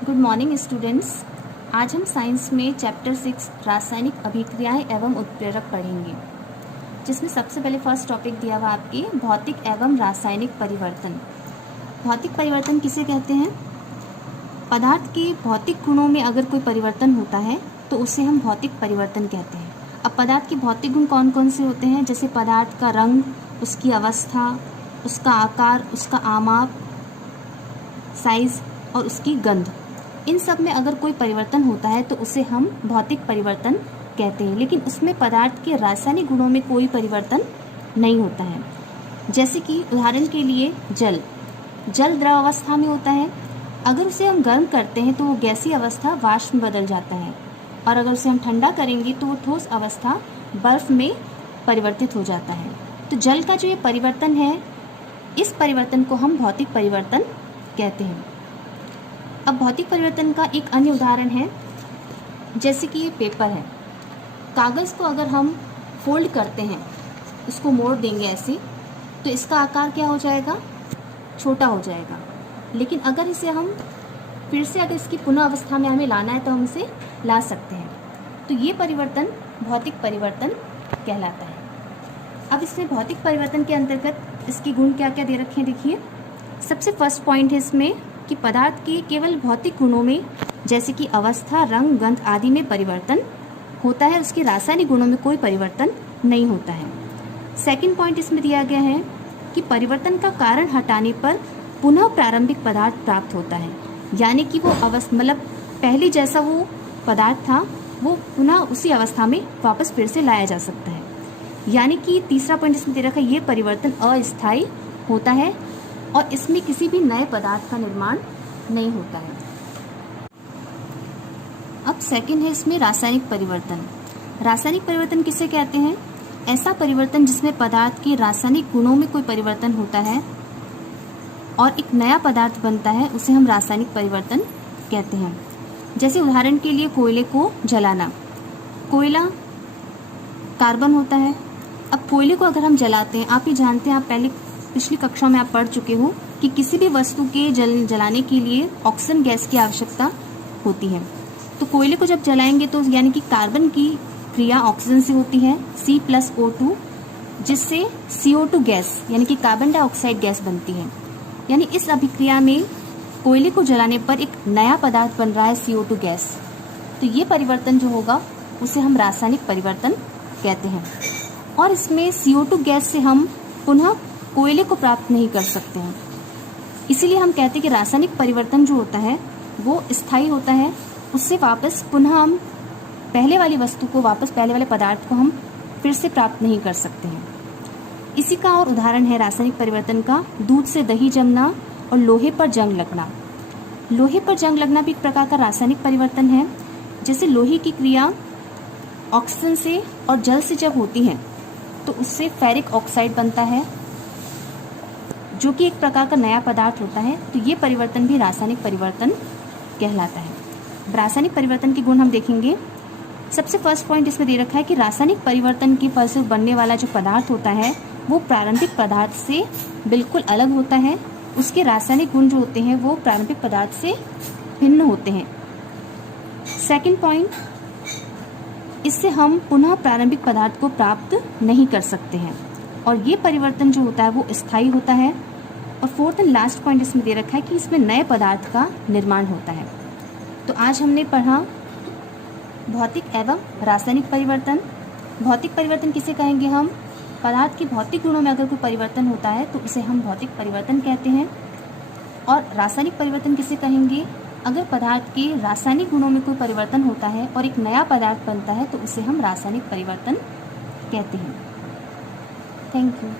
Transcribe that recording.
Good morning students. आज हम science में चैप्टर 6 रासायनिक अभिक्रियाएं एवं उत्प्रेरक पढ़ेंगे, जिसमें सबसे पहले फर्स्ट टॉपिक दिया हुआ आपके भौतिक एवं रासायनिक परिवर्तन। भौतिक परिवर्तन किसे कहते हैं? पदार्थ के भौतिक गुणों में अगर कोई परिवर्तन होता है तो उसे हम भौतिक परिवर्तन कहते हैं। अब पदार्थ के भौतिक गुण कौन कौन से होते हैं? जैसे पदार्थ का रंग, उसकी अवस्था, उसका आकार, उसका आमाप, साइज और उसकी गंध, इन सब में अगर कोई परिवर्तन होता है तो उसे हम भौतिक परिवर्तन कहते हैं। लेकिन उसमें पदार्थ के रासायनिक गुणों में कोई परिवर्तन नहीं होता है। जैसे कि उदाहरण के लिए जल द्रव अवस्था में होता है। अगर उसे हम गर्म करते हैं तो वो गैसीय अवस्था वाष्प में बदल जाता है, और अगर उसे हम ठंडा करेंगे तो वो ठोस अवस्था बर्फ में परिवर्तित हो जाता है। तो जल का जो ये परिवर्तन है, इस परिवर्तन को हम भौतिक परिवर्तन कहते हैं। अब भौतिक परिवर्तन का एक अन्य उदाहरण है, जैसे कि ये पेपर है। कागज़ को अगर हम फोल्ड करते हैं, इसको मोड़ देंगे ऐसे, तो इसका आकार क्या हो जाएगा? छोटा हो जाएगा। लेकिन अगर इसे हम फिर से अगर इसकी पुनः अवस्था में हमें लाना है तो हम इसे ला सकते हैं। तो ये परिवर्तन भौतिक परिवर्तन कहलाता है। अब इसमें भौतिक परिवर्तन के अंतर्गत इसके गुण क्या क्या दे रखे हैं, देखिए। सबसे फर्स्ट पॉइंट है इसमें कि पदार्थ के केवल भौतिक गुणों में, जैसे कि अवस्था, रंग, गंध आदि में परिवर्तन होता है, उसके रासायनिक गुणों में कोई परिवर्तन नहीं होता है। सेकंड पॉइंट इसमें दिया गया है कि परिवर्तन का कारण हटाने पर पुनः प्रारंभिक पदार्थ प्राप्त होता है, यानी कि वो मतलब पहले जैसा वो पदार्थ था वो पुनः उसी अवस्था में वापस फिर से लाया जा सकता है। यानी कि तीसरा पॉइंट इसमें दे रखा है, ये परिवर्तन अस्थायी होता है और इसमें किसी भी नए पदार्थ का निर्माण नहीं होता है। अब सेकंड है इसमें रासायनिक परिवर्तन। रासायनिक परिवर्तन किसे कहते हैं? ऐसा परिवर्तन जिसमें पदार्थ के रासायनिक गुणों में कोई परिवर्तन होता है और एक नया पदार्थ बनता है, उसे हम रासायनिक परिवर्तन कहते हैं। जैसे उदाहरण के लिए कोयले को जलाना। कोयला कार्बन होता है। अब कोयले को अगर हम जलाते हैं, आप ही जानते हैं, आप पहले पिछली कक्षा में आप पढ़ चुके हो कि किसी भी वस्तु के जलाने के लिए ऑक्सीजन गैस की आवश्यकता होती है। तो कोयले को जब जलाएंगे तो यानी कि कार्बन की क्रिया ऑक्सीजन से होती है, C+O2, जिससे CO2 गैस यानी कि कार्बन डाइऑक्साइड गैस बनती है। यानी इस अभिक्रिया में कोयले को जलाने पर एक नया पदार्थ बन रहा है, CO2 गैस। तो ये परिवर्तन जो होगा उसे हम रासायनिक परिवर्तन कहते हैं। और इसमें CO2 गैस से हम पुनः कोयले को प्राप्त नहीं कर सकते हैं। इसीलिए हम कहते हैं कि रासायनिक परिवर्तन जो होता है वो स्थायी होता है। उससे वापस पुनः हम पहले वाली वस्तु को, वापस पहले वाले पदार्थ को हम फिर से प्राप्त नहीं कर सकते हैं। इसी का और उदाहरण है रासायनिक परिवर्तन का, दूध से दही जमना और लोहे पर जंग लगना। लोहे पर जंग लगना भी एक प्रकार का रासायनिक परिवर्तन है। जैसे लोहे की क्रिया ऑक्सीजन से और जल से जब होती है तो उससे फेरिक ऑक्साइड बनता है, जो कि एक प्रकार का नया पदार्थ होता है। तो ये परिवर्तन भी रासायनिक परिवर्तन कहलाता है। रासायनिक परिवर्तन के गुण हम देखेंगे। सबसे फर्स्ट पॉइंट इसमें दे रखा है कि रासायनिक परिवर्तन के फल से बनने वाला जो पदार्थ होता है वो प्रारंभिक पदार्थ से बिल्कुल अलग होता है। उसके रासायनिक गुण जो होते हैं वो प्रारंभिक पदार्थ से भिन्न होते हैं। सेकंड पॉइंट, इससे हम पुनः प्रारंभिक पदार्थ को प्राप्त नहीं कर सकते हैं, और ये परिवर्तन जो होता है वो स्थायी होता है। और फोर्थ एंड लास्ट पॉइंट इसमें दे रखा है कि इसमें नए पदार्थ का निर्माण होता है। तो आज हमने पढ़ा भौतिक एवं रासायनिक परिवर्तन। भौतिक परिवर्तन किसे कहेंगे हम? पदार्थ के भौतिक गुणों में अगर कोई परिवर्तन होता है तो उसे हम भौतिक परिवर्तन कहते हैं। और रासायनिक परिवर्तन किसे कहेंगे? अगर पदार्थ के रासायनिक गुणों में कोई परिवर्तन होता है और एक नया पदार्थ बनता है तो उसे हम रासायनिक परिवर्तन कहते हैं। Thank you.